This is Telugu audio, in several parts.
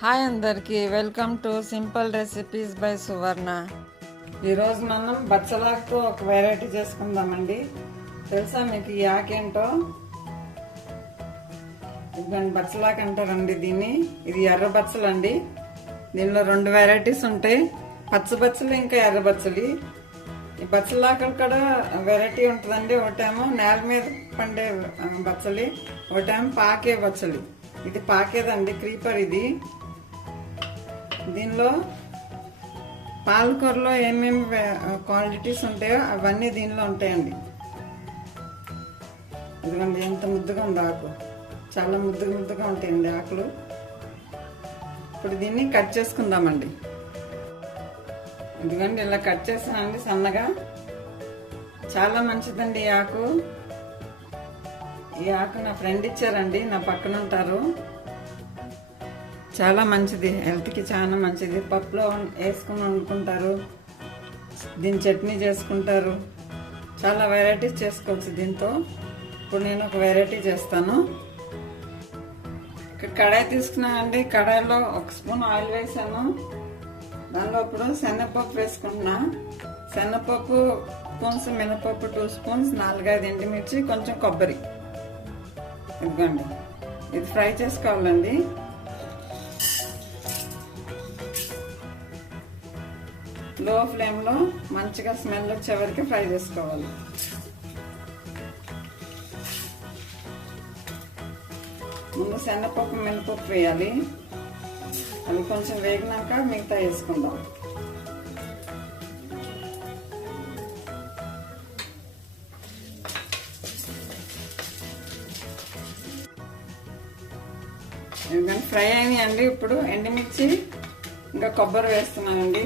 హాయ్ అందరికీ, welcome to simple recipes by Suvarna. ఈరోజు మనం బచ్చలాకుతో ఒక వెరైటీ చేసుకుందామండి. తెలుసా మీకు ఈ ఆకేంటో? ఇదిగోండి, బచ్చలాకు అంటారండి దీన్ని. ఇది ఎర్ర బచ్చలండి. దీనిలో రెండు వెరైటీస్ ఉంటాయి, పచ్చ బచ్చలు ఇంకా ఎర్ర బచ్చలి. ఈ బచ్చలాకులు కూడా వెరైటీ ఉంటుందండి. ఒకటేమో నేల మీద పండే బచ్చలి, ఒకటేమో పాకే బచ్చలి. ఇది పాకేదండి, క్రీపర్ ఇది. దీనిలో పాలకూరలో ఏమేమి క్వాంటిటీస్ ఉంటాయో అవన్నీ దీనిలో ఉంటాయండి. ఇదిగోండి ఎంత ముద్దుగా ఉంది ఆకు, చాలా ముద్దుగా ఉంటాయండి ఆకులు. ఇప్పుడు దీన్ని కట్ చేసుకుందామండి. ఇదిగోండి ఇలా కట్ చేసానండి సన్నగా. చాలా మంచిదండి ఈ ఆకు. ఈ ఆకు నా ఫ్రెండ్ ఇచ్చారండి, నా పక్కన ఉంటారు. చాలా మంచిది, హెల్త్కి చాలా మంచిది. పప్పులో వేసుకుని వండుకుంటారు, దీని చట్నీ చేసుకుంటారు, చాలా వెరైటీస్ చేసుకోవచ్చు దీంతో. ఇప్పుడు నేను ఒక వెరైటీ చేస్తాను. ఇక్కడ కడాయి తీసుకున్నానండి. కడాయిలో 1 స్పూన్ ఆయిల్ వేసాను. దానిలో ఇప్పుడు శనగపప్పు వేసుకుంటున్నా. శనగపప్పు స్పూన్స్, మినపప్పు 2 స్పూన్స్, 4-5 ఎండుమిర్చి, కొంచెం కొబ్బరి. ఇదిగోండి, ఇది ఫ్రై చేసుకోవాలండి. లో ఫ్లేమ్లో మంచిగా స్మెల్ వచ్చే వరకు ఫ్రై చేసుకోవాలి. ముందు శనగపప్పు, మినపప్పు వేయాలి. అవి కొంచెం వేగినాక మిగతా వేసుకుందాం. ఎందుకంటే ఫ్రై అయినాయండి. ఇప్పుడు ఎండుమిర్చి ఇంకా కొబ్బరి వేస్తున్నానండి.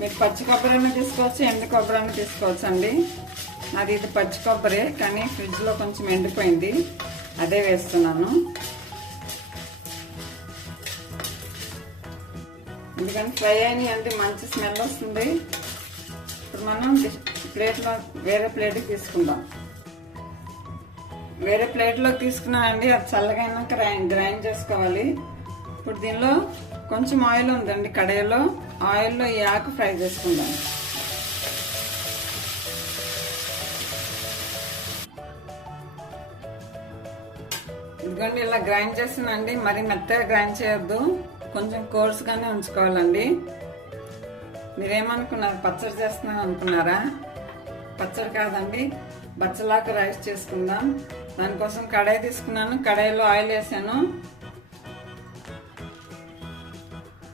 మీరు పచ్చి కొబ్బరి అయినా తీసుకోవచ్చు, ఎండు కొబ్బరి అయినా తీసుకోవచ్చు అండి. అది ఇది పచ్చి కొబ్బరి, కానీ ఫ్రిడ్జ్లో కొంచెం ఎండిపోయింది, అదే వేస్తున్నాను. ఎందుకంటే ఫ్రై అయినాయి అంటే మంచి స్మెల్ వస్తుంది. ఇప్పుడు మనం ప్లేట్లో వేరే ప్లేట్కి తీసుకుందాం. వేరే ప్లేట్లో తీసుకున్నానండి. అది చల్లగా అయినాక గ్రైండ్ చేసుకోవాలి. ఇప్పుడు దీనిలో కొంచెం ఆయిల్ ఉందండి కడాయిలో. ఆయిల్లో ఈ ఆకు ఫ్రై చేసుకుందాం. ఇదిగోండి ఇలా గ్రైండ్ చేస్తానండి. మరి మెత్తగా గ్రైండ్ చేయొద్దు, కొంచెం కోర్సుగానే ఉంచుకోవాలండి. మీరేమనుకున్నారు, పచ్చడి చేస్తున్నాను అనుకున్నారా? పచ్చడి కాదండి, బచ్చలాకు రైస్ చేసుకుందాం. దానికోసం కడాయి తీసుకున్నాను. కడాయిలో ఆయిల్ వేసాను.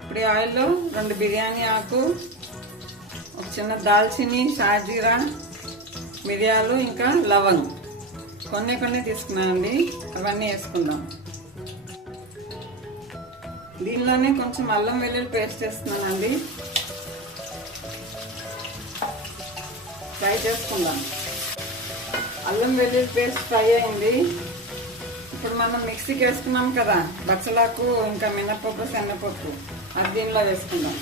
ఇప్పుడు ఈ ఆయిల్లో 2 బిర్యానీ ఆకు, ఒక చిన్న దాల్చిని, షాజీరా, మిరియాలు, ఇంకా లవంగ్ కొన్ని తీసుకున్నానండి. అవన్నీ వేసుకుందాం. దీనిలోనే కొంచెం అల్లం వెల్లుల్లి పేస్ట్ చేస్తున్నానండి. ఫ్రై చేసుకుందాం. అల్లం వెల్లుల్లి పేస్ట్ ఫ్రై అయింది. ఇప్పుడు మనం మిక్సీకి వేసుకున్నాం కదా బచ్చలాకు, ఇంకా మినపప్పు, శనగపప్పు, అది దీనిలో వేసుకుందాం.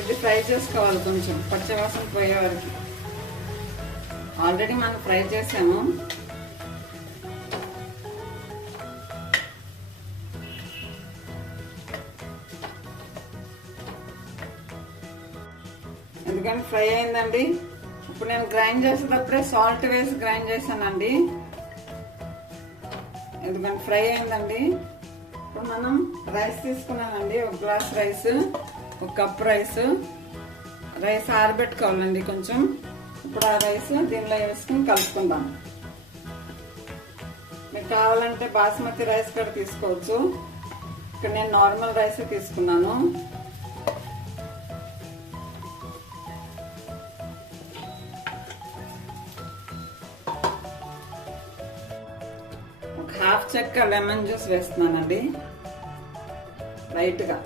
ఇది ఫ్రై చేసుకోవాలి కొంచెం పచ్చివాసన పోయే వరకు. ఆల్రెడీ మనం ఫ్రై చేసాము. ఎందుకంటే ఫ్రై అయిందండి. ఇప్పుడు నేను గ్రైండ్ చేసేటప్పుడే సాల్ట్ వేసి గ్రైండ్ చేశానండి. ఎందుకంటే ఫ్రై అయిందండి. ఇప్పుడు మనం రైస్ తీసుకున్నానండి. 1 గ్లాస్ రైస్, 1 కప్ రైస్ ఆరబెట్టుకోవాలండి కొంచెం. ఇప్పుడు ఆ రైస్ దీనిలో వేసుకుని కలుపుకుందాం. మీకు కావాలంటే బాస్మతి రైస్ కూడా తీసుకోవచ్చు. ఇక్కడ నేను నార్మల్ రైస్ తీసుకున్నాను. ఒక 1/2 చెక్క లెమన్ జ్యూస్ వేస్తున్నానండి లైట్గా.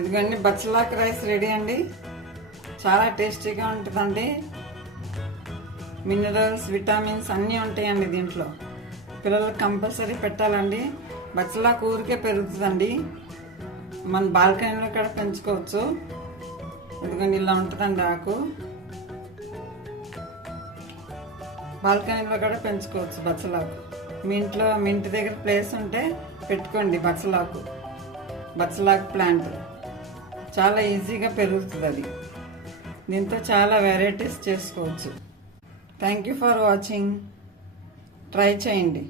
ఇదిగోండి, బచ్చలాకు రైస్ రెడీ అండి. చాలా టేస్టీగా ఉంటుందండి. మినరల్స్, విటమిన్స్ అన్నీ ఉంటాయండి దీంట్లో. పిల్లలకు కంపల్సరీ పెట్టాలండి. బచ్చలాకు ఊరికే పెరుగుతుందండి, మన బాల్కనీలో కూడా పెంచుకోవచ్చు. ఎందుకంటే ఇలా ఉంటుందండి ఆకు, బాల్కనీలో కూడా పెంచుకోవచ్చు బచ్చలాకు. మీ ఇంటి దగ్గర ప్లేస్ ఉంటే పెట్టుకోండి బచ్చలాకు ప్లాంట్. చాలా ఈజీగా పెరుగుతుంది అది. దీంతో చాలా వెరైటీస్ చేసుకోవచ్చు. Thank you for watching. Try చేయండి.